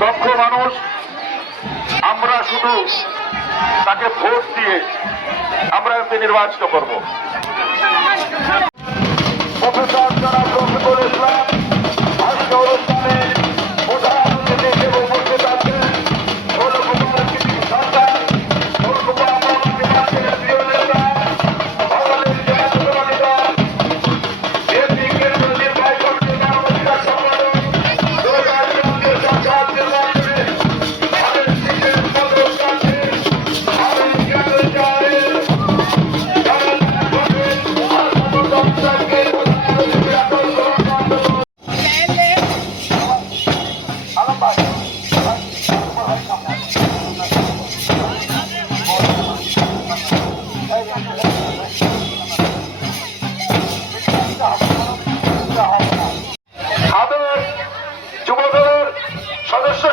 দক্ষ মানুষ, আমরা শুধু তাকে ভোট দিয়ে আমরা এমপি নির্বাচিত করব। প্রফেসর জনাব রফিকুল ইসলাম আজকে অনুষ্ঠানে প্রধান অতিথি হিসেবে উপস্থিত আছেন। যুবদলের সদস্য